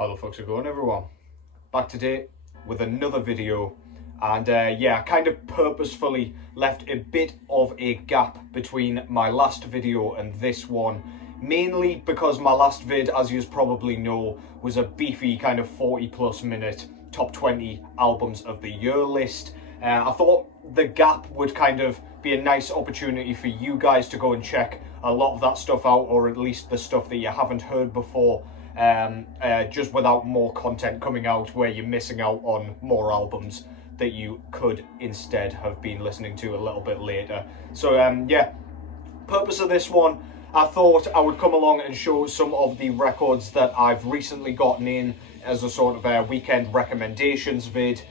How the fuck's it going, everyone? Back today with another video, and yeah, I kind of purposefully left a bit of a gap between my last video and this one, mainly because my last vid, as you probably know, was a beefy kind of 40+ minute top 20 albums of the year list. I thought the gap would kind of be a nice opportunity for you guys to go and check a lot of that stuff out, or at least the stuff that you haven't heard before, just without more content coming out where you're missing out on more albums that you could instead have been listening to a little bit later. So yeah, purpose of this one, I thought I would come along and show some of the records that I've recently gotten in as a sort of a weekend recommendations vid,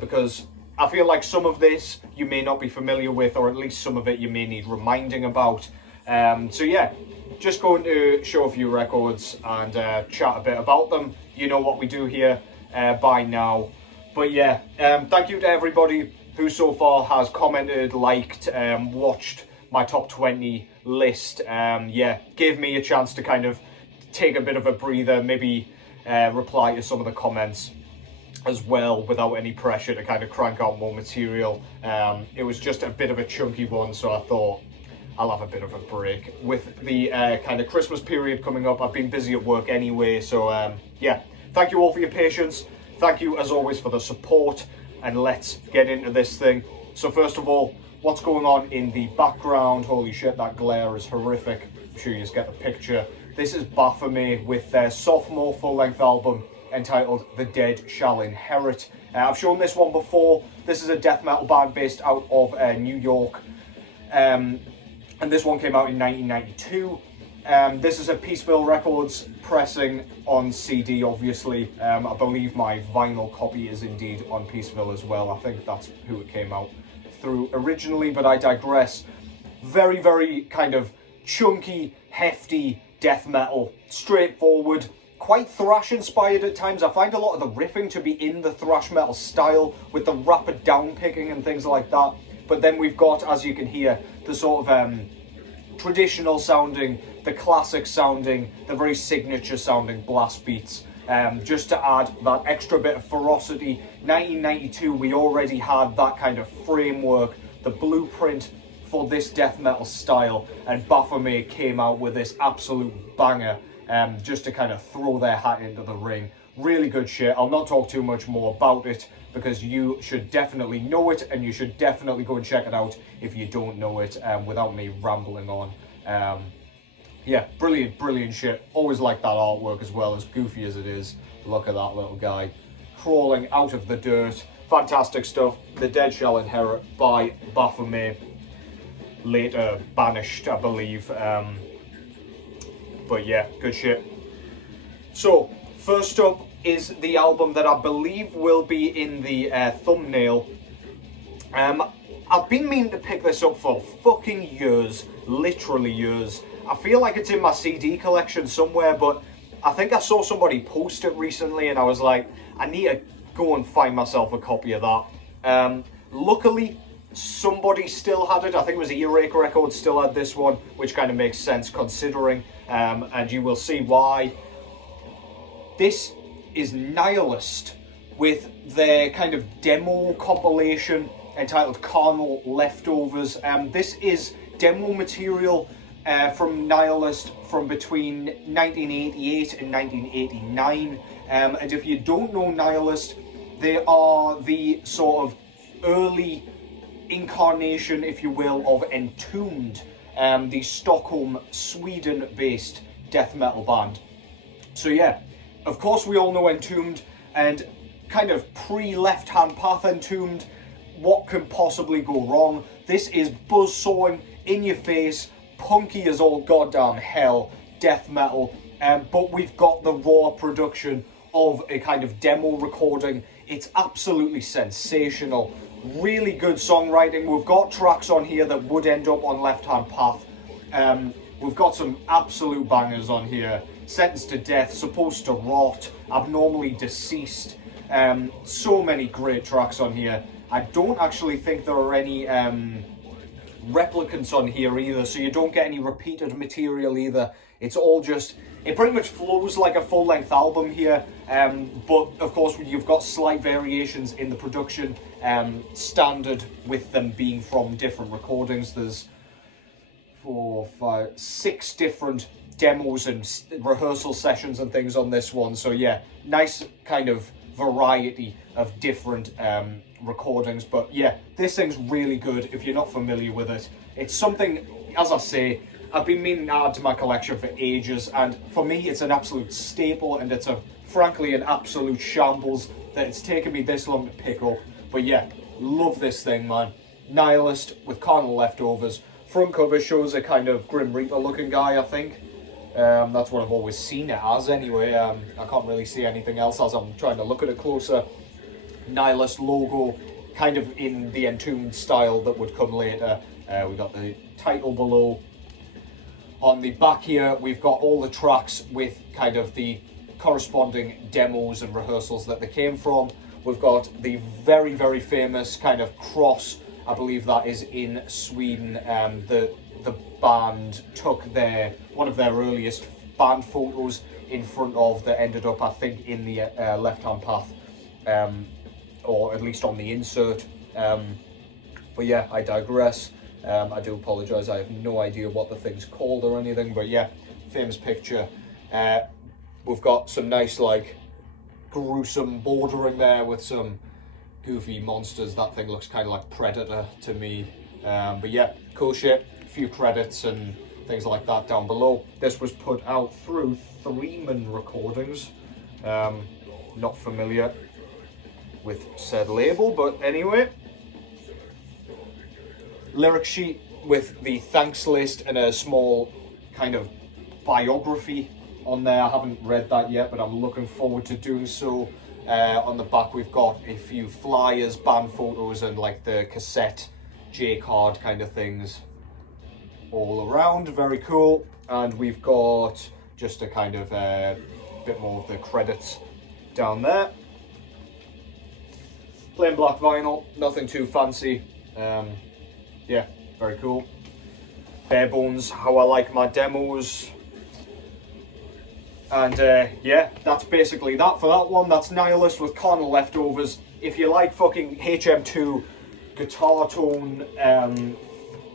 because I feel like some of this you may not be familiar with, or at least some of it you may need reminding about. So yeah, just going to show a few records and chat a bit about them. You know what we do here by now. But yeah, thank you to everybody who so far has commented, liked, watched my top 20 list. Yeah, gave me a chance to kind of take a bit of a breather, maybe reply to some of the comments as well without any pressure to kind of crank out more material. It was just a bit of a chunky one, so I thought I'll have a bit of a break. With the kind of Christmas period coming up, I've been busy at work anyway, so yeah, thank you all for your patience. Thank you as always for the support, and let's get into this thing. So first of all, what's going on in the background? Holy shit, that glare is horrific. I'm sure you just get the picture. This is Baphomet with their sophomore full-length album entitled The Dead Shall Inherit. I've shown this one before. This is a death metal band based out of New York, and this one came out in 1992. This is a Peaceville Records pressing on CD, obviously. I believe my vinyl copy is indeed on Peaceville as well. I think that's who it came out through originally, but I digress. Very, very kind of chunky, hefty death metal, straightforward, quite thrash inspired at times. I find a lot of the riffing to be in the thrash metal style with the rapid down picking and things like that. But then we've got, as you can hear, the sort of traditional sounding, the classic sounding, the very signature sounding blast beats, just to add that extra bit of ferocity. 1992, we already had that kind of framework, the blueprint for this death metal style, and Baphomet came out with this absolute banger, just to kind of throw their hat into the ring. Really good shit. I'll not talk too much more about it, because you should definitely know it, and you should definitely go and check it out if you don't know it, without me rambling on. Yeah, brilliant, brilliant shit. Always like that artwork as well, as goofy as it is. Look at that little guy crawling out of the dirt. Fantastic stuff. The Dead Shall Inherit by Baphomet. Later banished, I believe. But yeah, good shit. So, first up is the album that I believe will be in the thumbnail. I've been meaning to pick this up for fucking years, literally years. I feel like it's in my CD collection somewhere, but I think I saw somebody post it recently and I was like, I need to go and find myself a copy of that. Luckily, somebody still had it. I think it was Earache Records still had this one, which kind of makes sense considering, and you will see why. This is Nihilist with their kind of demo compilation entitled Carnal Leftovers. This is demo material from Nihilist from between 1988 and 1989. And if you don't know Nihilist, they are the sort of early incarnation, if you will, of Entombed, the Stockholm, Sweden-based death metal band. So yeah, of course we all know Entombed, and kind of pre-Left Hand Path Entombed. What can possibly go wrong? This is buzzsawing, in your face, punky as all goddamn hell, death metal, but we've got the raw production of a kind of demo recording. It's absolutely sensational. Really good songwriting. We've got tracks on here that would end up on Left Hand Path. We've got some absolute bangers on here. Sentenced to Death, Supposed to Rot, Abnormally Deceased. So many great tracks on here. I don't actually think there are any replicants on here either, so you don't get any repeated material either. It's all just it pretty much flows like a full-length album here, but of course you've got slight variations in the production, standard with them being from different recordings. There's 4, 5, 6 different demos and rehearsal sessions and things on this one, so yeah, nice kind of variety of different recordings. But yeah, this thing's really good if you're not familiar with it. It's something, as I say, I've been meaning to add to my collection for ages, and for me it's an absolute staple, and it's frankly an absolute shambles that it's taken me this long to pick up. But yeah, love this thing, man. Nihilist with Carnal leftovers. Front cover shows a kind of Grim Reaper looking guy, I think. That's what I've always seen it as anyway. I can't really see anything else as I'm trying to look at it closer. Nihilist logo, kind of in the Entombed style that would come later. We got the title below. On the back here, we've got all the tracks with kind of the corresponding demos and rehearsals that they came from. We've got the very, very famous kind of cross, I believe that is in Sweden. The band took one of their earliest band photos in front of that ended up, I think, in the left-hand path, or at least on the insert. But yeah, I digress. I do apologise, I have no idea what the thing's called or anything, but yeah, famous picture. We've got some nice, like, gruesome bordering there with some goofy monsters. That thing looks kind of like Predator to me. But yeah, cool shit. A few credits and things like that down below. This was put out through Threeman Recordings. Not familiar with said label, but anyway. Lyric sheet with the thanks list and a small kind of biography on there. I haven't read that yet, but I'm looking forward to doing so. On the back we've got a few flyers, band photos, and like the cassette J-card kind of things all around. Very cool. And we've got just a kind of bit more of the credits down there. Plain black vinyl, nothing too fancy. Yeah, very cool. Bare bones, how I like my demos. And yeah, that's basically that for that one. That's Nihilist with Carnal leftovers. If you like fucking HM2 guitar tone,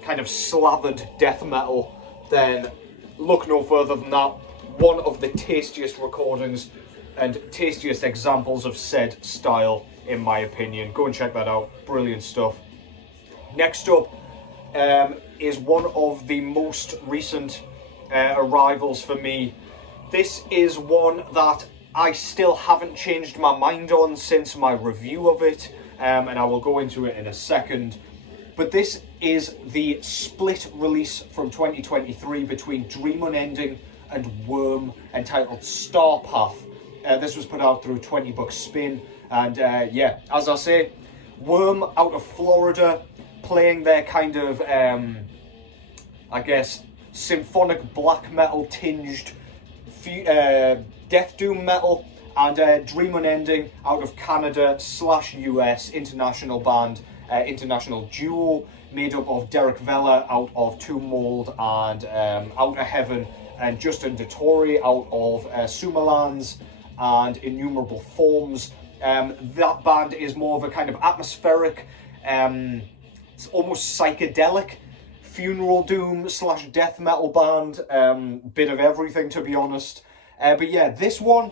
kind of slathered death metal, then look no further than that. One of the tastiest recordings and tastiest examples of said style, in my opinion. Go and check that out. Brilliant stuff. Next up is one of the most recent arrivals for me. This is one that I still haven't changed my mind on since my review of it, and I will go into it in a second. But this is the split release from 2023 between Dream Unending and Worm, entitled Starpath. This was put out through 20 Bucks Spin, and yeah, as I say, Worm out of Florida, playing their kind of, I guess, symphonic black metal tinged death doom metal, and Dream Unending out of Canada / US, international band, international duo made up of Derek Vella out of Tomb Mold and Outer Heaven, and Justin Dettori out of Sumalands and Innumerable Forms. That band is more of a kind of atmospheric, it's almost psychedelic funeral doom / death metal band, bit of everything, to be honest. But yeah, this one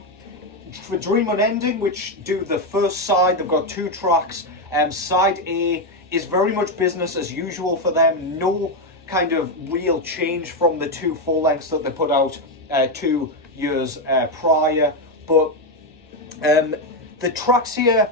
for Dream Unending, which do the first side, they've got 2 tracks. Side A is very much business as usual for them. No kind of real change from the 2 full lengths that they put out 2 years prior. But the tracks here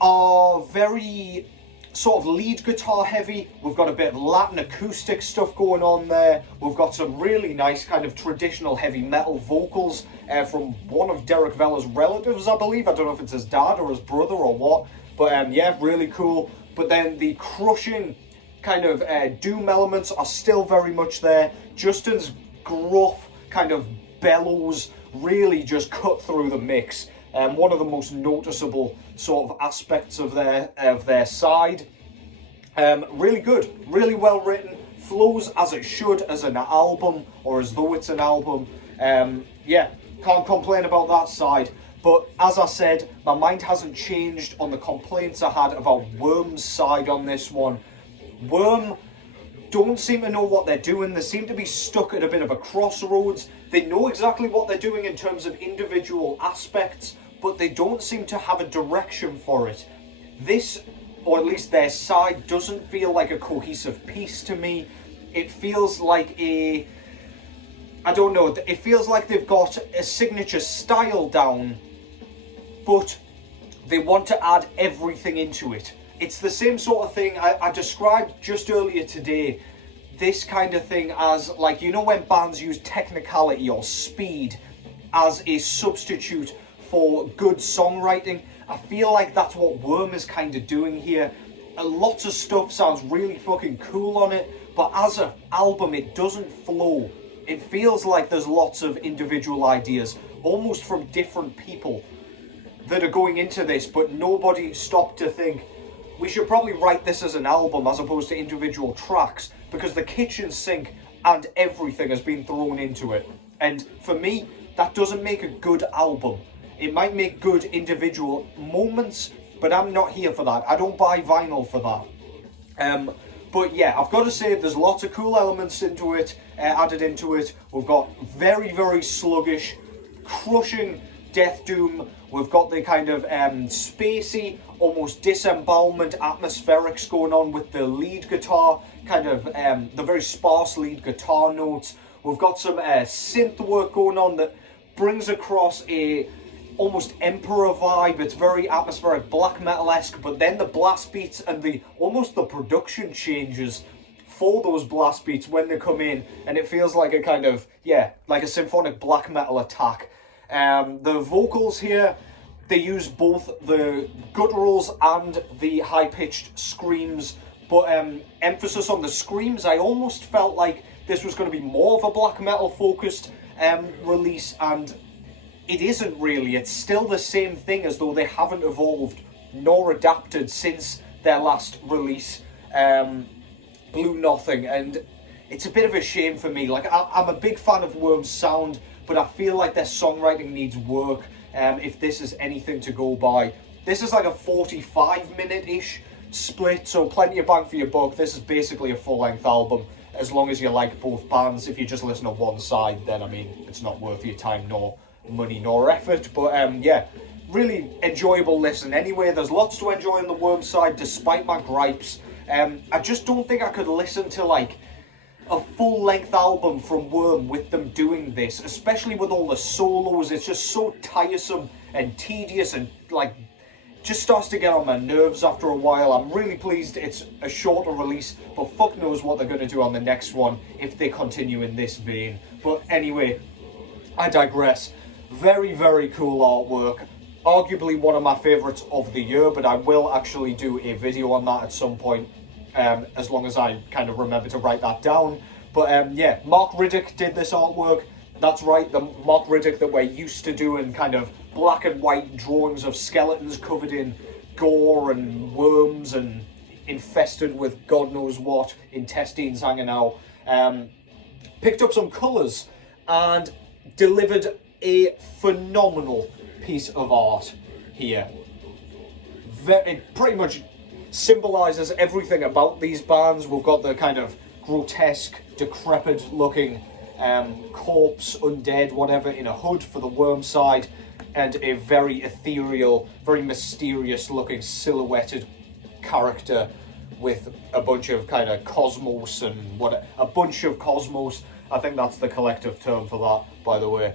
are very sort of lead guitar heavy. We've got a bit of Latin acoustic stuff going on there. We've got some really nice kind of traditional heavy metal vocals from one of Derek Vella's relatives, I believe. I don't know if it's his dad or his brother or what, but yeah, really cool. But then the crushing kind of doom elements are still very much there. Justin's gruff kind of bellows really just cut through the mix. One of the most noticeable sort of aspects of their side. Really good, really well written, flows as it should as an album, or as though it's an album. Yeah, can't complain about that side. But as I said, my mind hasn't changed on the complaints I had about Worm's side on this one. Worm don't seem to know what they're doing. They seem to be stuck at a bit of a crossroads. They know exactly what they're doing in terms of individual aspects, but they don't seem to have a direction for it. This, or at least their side, doesn't feel like a cohesive piece to me. It feels like a... I don't know, it feels like they've got a signature style down, but they want to add everything into it. It's the same sort of thing I described just earlier today, this kind of thing as, like, you know when bands use technicality or speed as a substitute for good songwriting? I feel like that's what Worm is kind of doing here. Lots of stuff sounds really fucking cool on it, but as an album it doesn't flow. It feels like there's lots of individual ideas, almost from different people, that are going into this, but nobody stopped to think, we should probably write this as an album as opposed to individual tracks, because the kitchen sink and everything has been thrown into it. And for me, that doesn't make a good album. It might make good individual moments, but I'm not here for that. I don't buy vinyl for that. But yeah, I've got to say there's lots of cool elements into it, added into it. We've got very, very sluggish, crushing death doom. We've got the kind of spacey, almost disembowelment atmospherics going on with the lead guitar, kind of the very sparse lead guitar notes. We've got some synth work going on that brings across a almost Emperor vibe. It's very atmospheric, black metal-esque, but then the blast beats and the production changes for those blast beats when they come in, and it feels like a kind of, yeah, like a symphonic black metal attack. The vocals here, they use both the gutturals and the high-pitched screams, but emphasis on the screams. I almost felt like this was going to be more of a black metal focused release, and it isn't really. It's still the same thing, as though they haven't evolved nor adapted since their last release, Blue Nothing, and it's a bit of a shame for me. Like, I'm a big fan of Worm's sound, but I feel like their songwriting needs work, if this is anything to go by. This is like a 45-minute-ish split, so plenty of bang for your buck. This is basically a full-length album, as long as you like both bands. If you just listen to one side, then, I mean, it's not worth your time nor money nor effort. But yeah, really enjoyable listen anyway. There's lots to enjoy on the Worm side, despite my gripes. I just don't think I could listen to like a full-length album from Worm with them doing this, especially with all the solos. It's just so tiresome and tedious, and like just starts to get on my nerves after a while. I'm really pleased it's a shorter release, but fuck knows what they're going to do on the next one if they continue in this vein. But anyway, I digress. Very, very cool artwork. Arguably one of my favourites of the year, but I will actually do a video on that at some point, as long as I kind of remember to write that down. But yeah, Mark Riddick did this artwork. That's right, the Mark Riddick that we're used to doing kind of black and white drawings of skeletons covered in gore and worms and infested with God knows what, intestines hanging out. Picked up some colours and delivered a phenomenal piece of art here. It pretty much symbolises everything about these bands. We've got the kind of grotesque, decrepit looking corpse, undead, whatever, in a hood for the Worm side, and a very ethereal, very mysterious looking silhouetted character with a bunch of kind of cosmos and what, a bunch of cosmos. I think that's the collective term for that, by the way.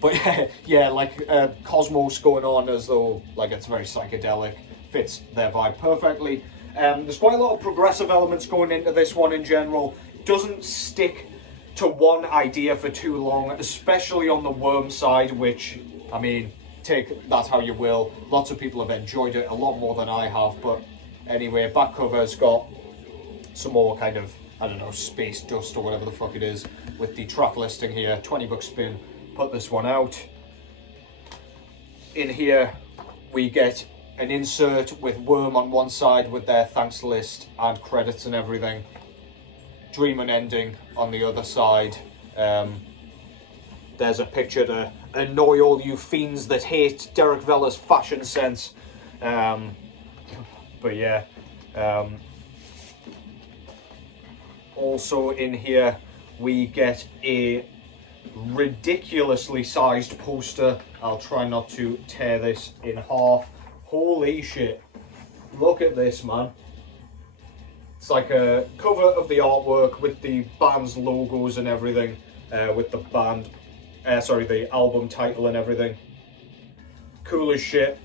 But yeah, like cosmos going on as though like it's very psychedelic, fits their vibe perfectly. There's quite a lot of progressive elements going into this one in general. Doesn't stick to one idea for too long, especially on the Worm side, which, I mean, take that how you will. Lots of people have enjoyed it a lot more than I have, but anyway, back cover's got some more kind of, I don't know, space dust or whatever the fuck it is, with the track listing here. 20 bucks spin, put this one out. In here we get an insert with Worm on one side with their thanks list and credits and everything. Dream Unending on the other side. there's a picture to annoy all you fiends that hate Derek Vella's fashion sense. But yeah, also in here we get a ridiculously sized poster. I'll try not to tear this in half. Holy shit, look at this, man. It's like a cover of the artwork with the band's logos and everything, with the band, the album title and everything. Cool as shit.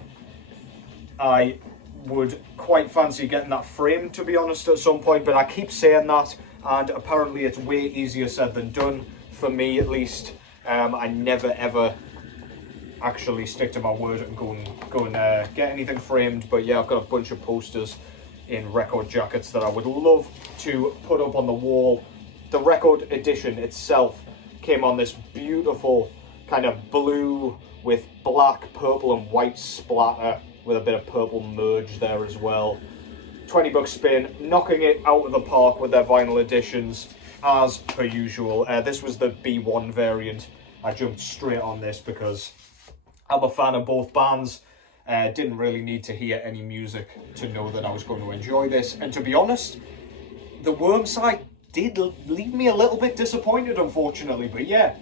I would quite fancy getting that framed, to be honest, at some point, but I keep saying that, and apparently it's way easier said than done, for me at least. I never ever actually stick to my word and go and get anything framed, but yeah, I've got a bunch of posters in record jackets that I would love to put up on the wall. The record edition itself came on this beautiful kind of blue with black, purple and white splatter with a bit of purple merge there as well. 20 bucks spin, knocking it out of the park with their vinyl editions as per usual. This was the B1 variant. I jumped straight on this because I'm a fan of both bands. Didn't really need to hear any music to know that I was going to enjoy this. And to be honest, the Worm side did leave me a little bit disappointed, unfortunately. But yeah,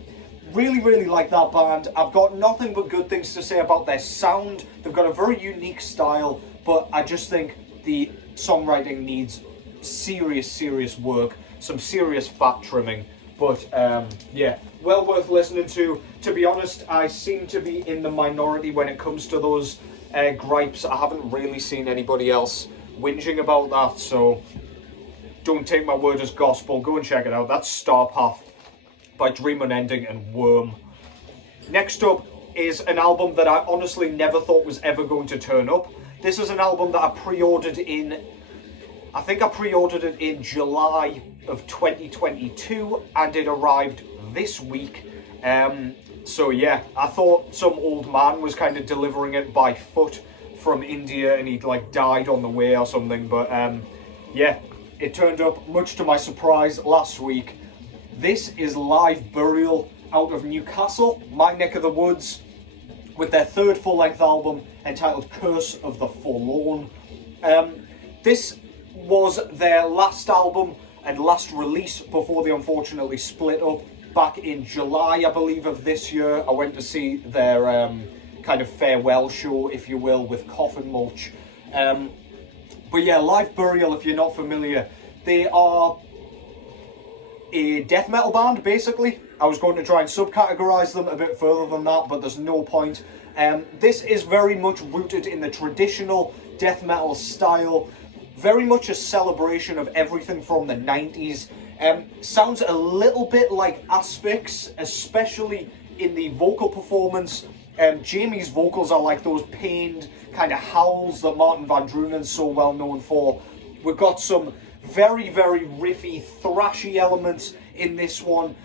really like that band. I've got nothing but good things to say about their sound. They've got a very unique style, but I just think the songwriting needs serious work, some serious fat trimming. But yeah, well worth listening to. To be honest, I seem to be in the minority when it comes to those gripes. I haven't really seen anybody else whinging about that, so don't take my word as gospel. Go and check it out. That's Starpath by Dream Unending and Worm. Next up is an album that I honestly never thought was ever going to turn up. This is an album that I pre-ordered in, I think I pre-ordered it in July of 2022, and it arrived this week. So yeah, I thought some old man was kind of delivering it by foot from India and he'd like died on the way or something, but yeah, it turned up much to my surprise last week. This is Live Burial out of Newcastle, my neck of the woods, with their third full-length album entitled Curse of the Forlorn. This was their last album and last release before they unfortunately split up back in July, I believe, of this year. I went to see their kind of farewell show, if you will, with Coffin Mulch. But yeah, Live Burial, if you're not familiar, they are a death metal band, basically. I was going to try and subcategorize them a bit further than that, but there's no point. This is very much rooted in the traditional death metal style, very much a celebration of everything from the 90s. Sounds a little bit like Asphyx, especially in the vocal performance. Jamie's vocals are like those pained kind of howls that Martin Van Druenen's so well known for. We've got some very riffy, thrashy elements in this one.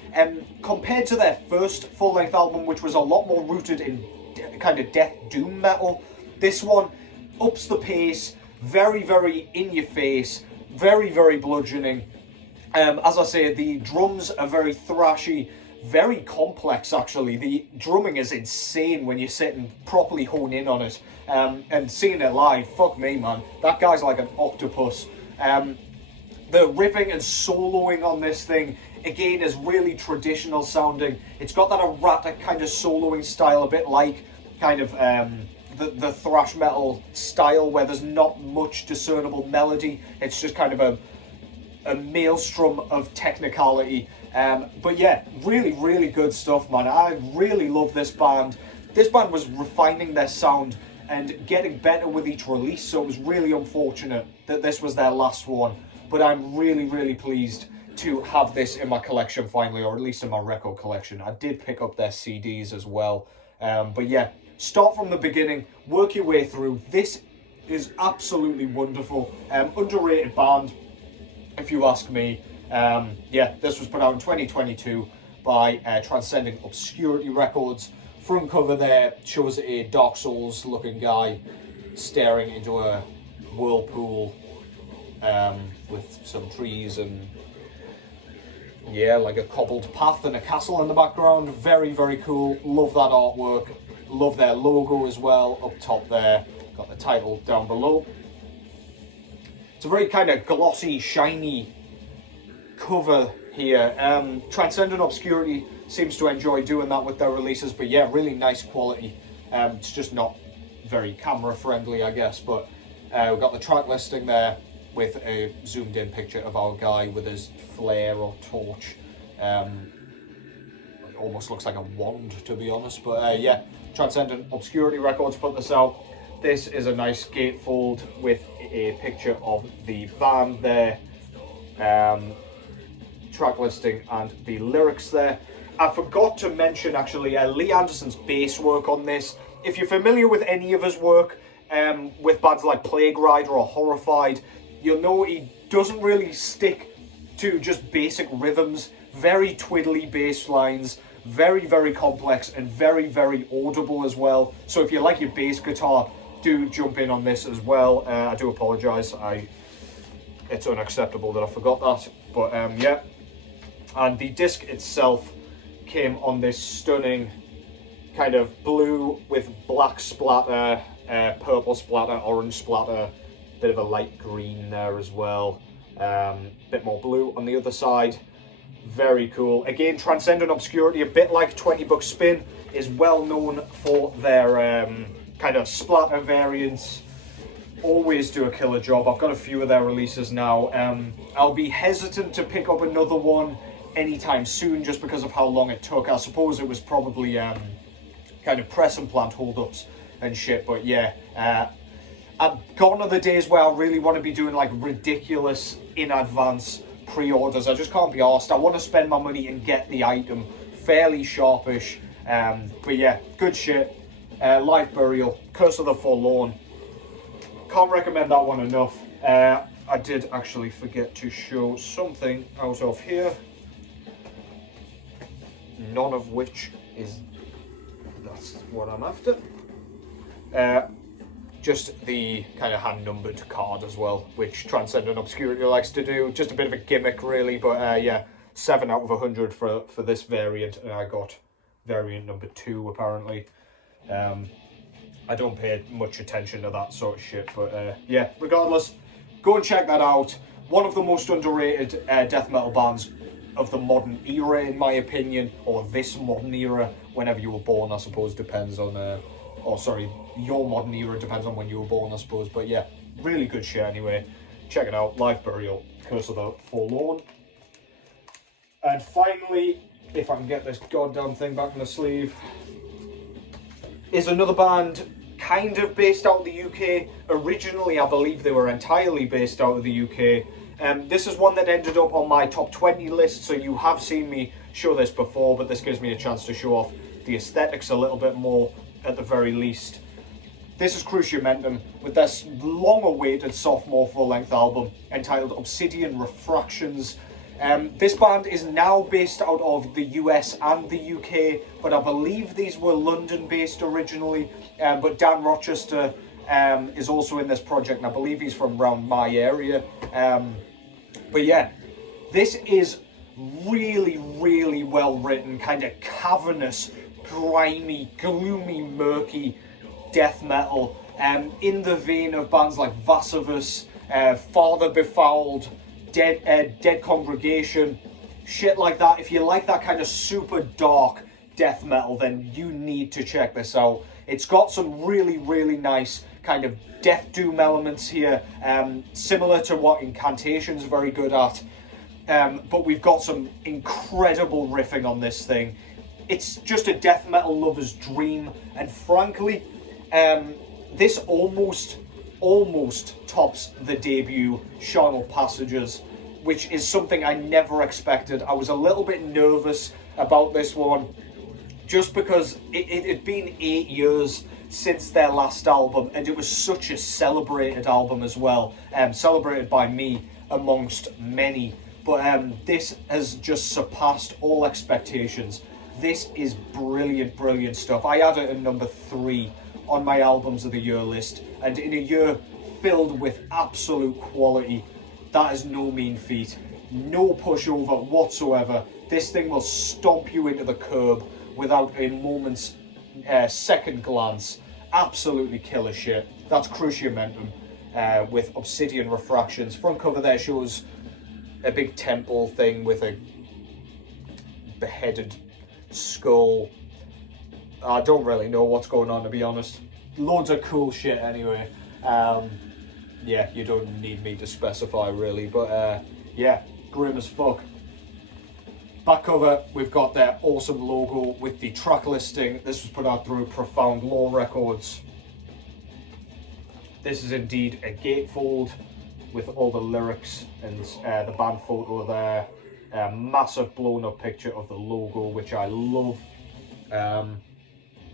Compared to their first full-length album, which was a lot more rooted in kind of death doom metal, this one ups the pace, very in your face, very bludgeoning. As I say, the drums are very thrashy, very complex actually. The drumming is insane when you sit and properly hone in on it. And seeing it live, fuck me man, that guy's like an octopus. The riffing and soloing on this thing, again, is really traditional sounding. It's got that erratic kind of soloing style, a bit like kind of the thrash metal style where there's not much discernible melody. It's just kind of a maelstrom of technicality. But yeah, really good stuff, man. I really love this band. This band was refining their sound and getting better with each release, so it was really unfortunate that this was their last one. But I'm really pleased to have this in my collection finally, or at least in my record collection. I did pick up their CDs as well. But yeah, start from the beginning, work your way through. This is absolutely wonderful. Underrated band, if you ask me. Yeah, this was put out in 2022 by Transcending Obscurity Records. Front cover there shows a Dark Souls looking guy staring into a whirlpool with some trees and yeah, like a cobbled path and a castle in the background. Very, very cool. Love that artwork. Love their logo as well up top there. Got the title down below. It's a very kind of glossy, shiny cover here. Transcendent Obscurity seems to enjoy doing that with their releases, but yeah, really nice quality. It's just not very camera friendly, I guess, but we've got the track listing there with a zoomed in picture of our guy with his flare or torch. It almost looks like a wand, to be honest, but yeah, Transcendent Obscurity Records put this out. This is a nice gatefold with a picture of the band there, track listing and the lyrics there. I forgot to mention actually Lee Anderson's bass work on this. If you're familiar with any of his work with bands like Plague Rider or Horrified, you'll know he doesn't really stick to just basic rhythms. Very twiddly bass lines, very, very complex and very, very audible as well. So if you like your bass guitar, do jump in on this as well. I do apologise, it's unacceptable that I forgot that, but yeah. And the disc itself came on this stunning kind of blue with black splatter, purple splatter, orange splatter, bit of a light green there as well, bit more blue on the other side. Very cool. Again, Transcendent Obscurity, a bit like 20 Buck Spin, is well known for their kind of splatter variants. Always do a killer job. I've got a few of their releases now. I'll be hesitant to pick up another one anytime soon just because of how long it took. I suppose it was probably kind of press and plant holdups and shit, but yeah, gone are the days where I really want to be doing like ridiculous in advance pre-orders. I just can't be arsed. I want to spend my money and get the item fairly sharpish, but yeah, good shit. Live Burial, Curse of the Forlorn, can't recommend that one enough. I did actually forget to show something out of here, none of which is, that's what I'm after. Just the kind of hand-numbered card as well, which Transcendent Obscurity likes to do. Just a bit of a gimmick really, but yeah, 7 out of 100 for this variant, and I got variant number 2 apparently. I don't pay much attention to that sort of shit, but yeah, regardless, go and check that out. One of the most underrated death metal bands of the modern era, in my opinion, or this modern era. Whenever you were born, I suppose, depends on, or sorry, your modern era depends on when you were born, I suppose. But yeah, really good shit anyway. Check it out, Live Burial, Curse of the Forlorn. And finally, if I can get this goddamn thing back in the sleeve, is another band kind of based out of the UK. Originally, I believe they were entirely based out of the UK. This is one that ended up on my top 20 list, so you have seen me show this before, but this gives me a chance to show off the aesthetics a little bit more at the very least. This is Cruciamentum with their long-awaited sophomore full-length album entitled Obsidian Refractions. This band is now based out of the US and the UK, but I believe these were London-based originally. But Dan Rochester is also in this project, and I believe he's from around my area. But yeah, this is really, really well written, kind of cavernous, grimy, gloomy, murky death metal, in the vein of bands like Vasivus, Father Befouled, Dead Congregation, shit like that. If you like that kind of super dark death metal, then you need to check this out. It's got some really, really nice kind of death doom elements here, similar to what Incantation's very good at. But we've got some incredible riffing on this thing. It's just a death metal lover's dream, and frankly, this almost tops the debut Charnel Passages, which is something I never expected. I was a little bit nervous about this one, just because it had been 8 years since their last album, and it was such a celebrated album as well, celebrated by me amongst many. But this has just surpassed all expectations. This is brilliant, brilliant stuff. I had it at number 3 on my albums of the year list, and in a year filled with absolute quality, that is no mean feat. no pushover whatsoever. This thing will stomp you into the curb without a moment's second glance. Absolutely killer shit. That's Cruciamentum with Obsidian Refractions. Front cover there shows a big temple thing with a beheaded skull. I don't really know what's going on, to be honest. Loads of cool shit anyway. Yeah, you don't need me to specify really, but yeah, grim as fuck. Back cover, we've got their awesome logo with the track listing. This was put out through Profound Law Records. This is indeed a gatefold with all the lyrics and the band photo there. A massive blown up picture of the logo, which I love.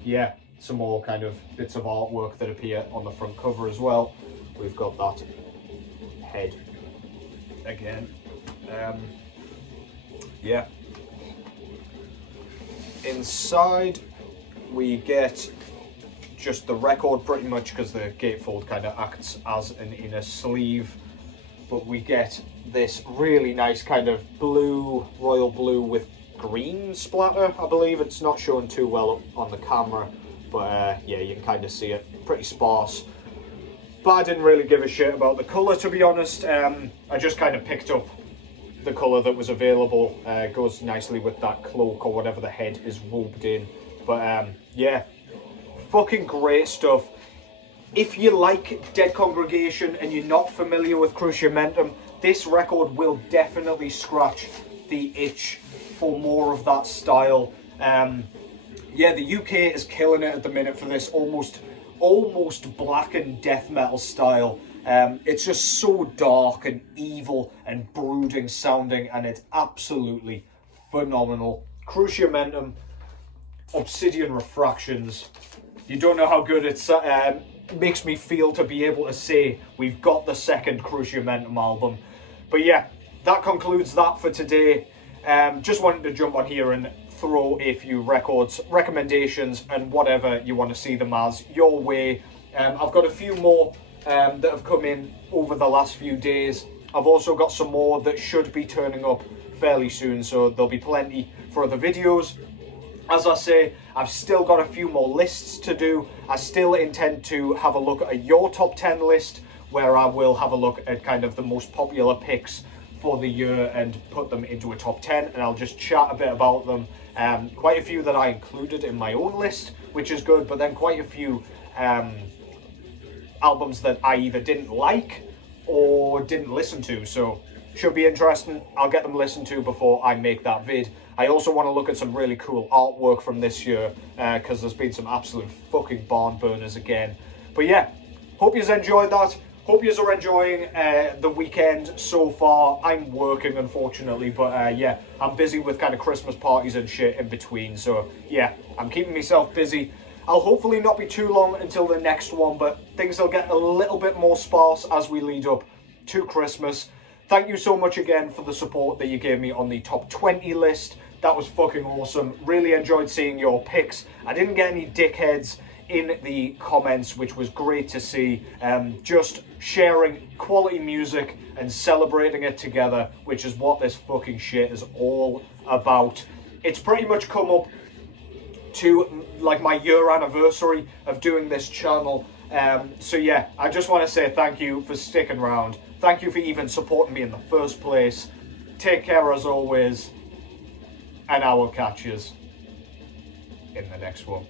Yeah, some more kind of bits of artwork that appear on the front cover as well. We've got that head again. Yeah. Inside we get just the record pretty much, because the gatefold kind of acts as an inner sleeve. But we get this really nice kind of blue, royal blue with green splatter, I believe. It's not shown too well on the camera, but yeah, you can kind of see it. Pretty sparse. But I didn't really give a shit about the colour, to be honest. I just kind of picked up the colour that was available. Goes nicely with that cloak or whatever the head is robed in. But yeah, fucking great stuff. If you like Dead Congregation and you're not familiar with Cruciamentum, this record will definitely scratch the itch for more of that style. Yeah, the UK is killing it at the minute for this almost blackened death metal style. It's just so dark and evil and brooding sounding, and it's absolutely phenomenal. Cruciamentum, Obsidian Refractions. You don't know how good it's makes me feel to be able to say we've got the second Cruciamentum album. But yeah, that concludes that for today. Just wanted to jump on here and throw a few records, recommendations, and whatever you want to see them as your way. I've got a few more that have come in over the last few days. I've also got some more that should be turning up fairly soon, so there'll be plenty for other videos. As I say, I've still got a few more lists to do. I still intend to have a look at your top 10 list, where I will have a look at kind of the most popular picks for the year and put them into a top 10, and I'll just chat a bit about them. Quite a few that I included in my own list, which is good, but then quite a few albums that I either didn't like or didn't listen to, so should be interesting. I'll get them listened to before I make that vid. I also want to look at some really cool artwork from this year, because there's been some absolute fucking barn burners again. But yeah, hope you've enjoyed that. Hope you are enjoying the weekend so far. I'm working, unfortunately, but yeah, I'm busy with kind of Christmas parties and shit in between. So yeah, I'm keeping myself busy. I'll hopefully not be too long until the next one, but things will get a little bit more sparse as we lead up to Christmas. Thank you so much again for the support that you gave me on the top 20 list. That was fucking awesome. Really enjoyed seeing your picks. I didn't get any dickheads in the comments, which was great to see. Just sharing quality music and celebrating it together, which is what this fucking shit is all about. It's pretty much come up to like my year anniversary of doing this channel. So yeah, I just want to say thank you for sticking around. Thank you for even supporting me in the first place. Take care as always, and I will catch you in the next one.